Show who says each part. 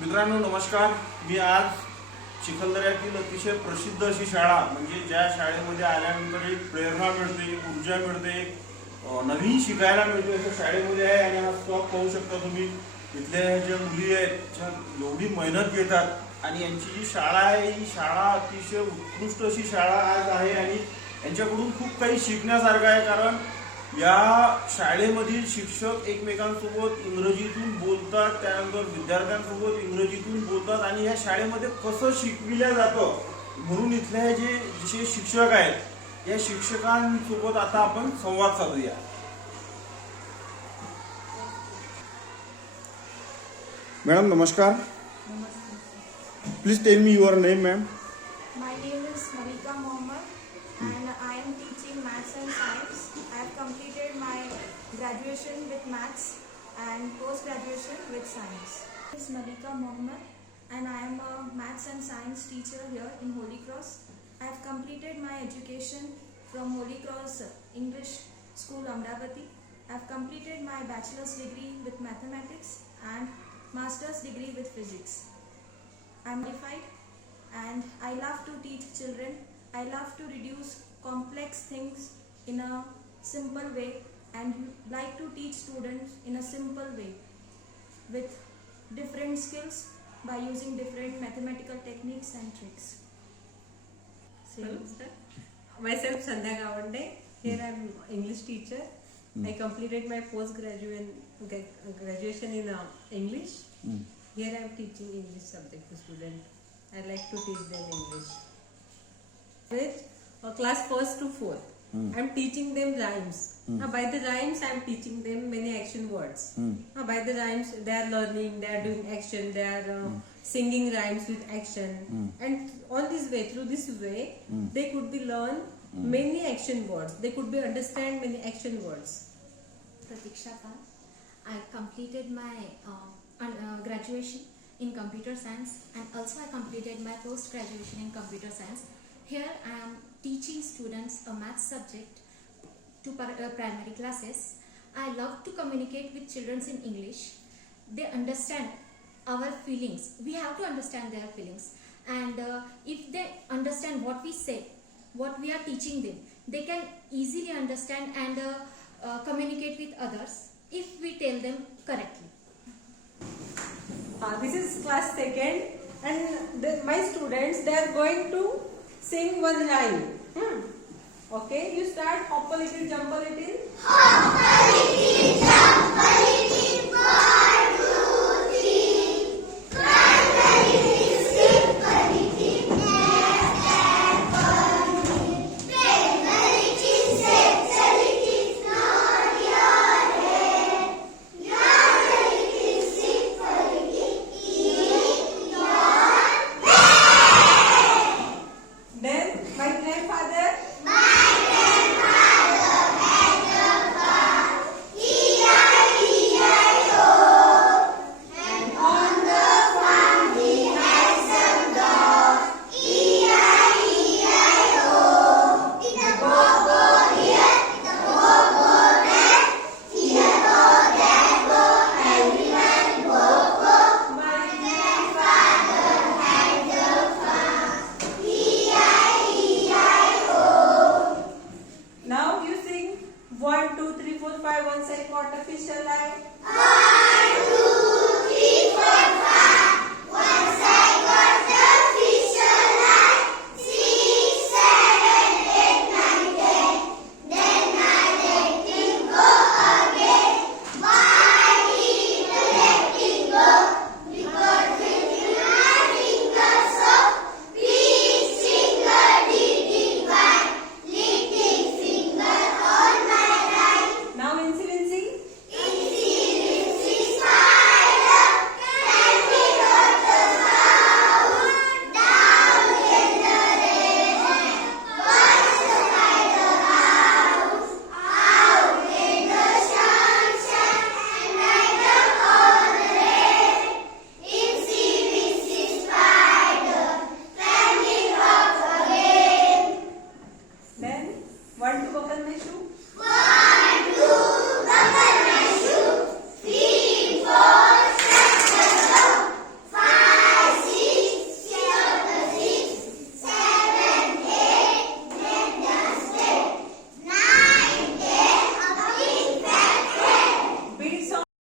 Speaker 1: मित्रांनो नमस्कार. मी आज चिखलदऱ्यातील अतिशय प्रसिद्ध अशी शाळा म्हणजे ज्या शाळेमध्ये आल्यानंतर एक प्रेरणा मिळते एक ऊर्जा मिळते एक नवीन शिकायला मिळते अशा शाळेमध्ये आहे आणि हा स्टॉक पाहू शकता तुम्ही. इथल्या ज्या मुली आहेत ज्या एवढी मेहनत घेतात आणि यांची जी शाळा आहे ही शाळा अतिशय उत्कृष्ट अशी शाळा आज आहे आणि यांच्याकडून खूप काही शिकण्यासारखं आहे. कारण या शाळेमधील शिक्षक एकमेकांसोबत इंग्रजीतून बोलतात त्यानंतर विद्यार्थ्यांसोबत इंग्रजीतून बोलतात आणि या शाळेमध्ये कसं शिकविल्या जातं म्हणून इथले हे जे जे शिक्षक आहेत या शिक्षकांसोबत आता आपण संवाद साधूया. मॅडम नमस्कार. Please tell me your name ma'am
Speaker 2: name is Malika Mohammed and I am teaching maths and science. I have completed my graduation with maths and post graduation with science. This is Malika Mohammed and I am a maths and science teacher here in Holy Cross. I have completed my education from Holy Cross English School Amravati. I have completed my bachelor's degree with mathematics and master's degree with physics. I am qualified and I love to teach children. I love to reduce complex things in a simple way and like to teach students in a simple way with different skills by using different mathematical techniques and tricks.
Speaker 3: Hello, sir. Myself Sandhya Gavande. Here I am English teacher. I completed my post graduation graduation in uh, English. Here I am teaching English subject to student. I like to teach them English. With uh, class first to fourth. I am teaching them rhymes. Uh, by the rhymes, I am teaching them many action words. Uh, by the rhymes, they are learning, they are doing action, they are uh, singing rhymes with action. And on this way, through this way, they could be learn many action words. They could be understand many action words.
Speaker 4: Pratiksha Pal. I completed my uh, un- uh, graduation in computer science and also I completed my post graduation in computer science. Here I am teaching students a math subject to uh, primary classes. I love to communicate with children in English. They understand our feelings. We have to understand their feelings. And uh, if they understand what we say, what we are teaching them, they can easily understand and uh, uh, communicate with others if we tell them correctly.
Speaker 3: Uh, this is class second, and the, my students they are going to sing one line. Hmm. Okay, you start hop a little, jump a little. Hop a little, One, two, three, four, five. One side, fish alive. One, two. બંને શું?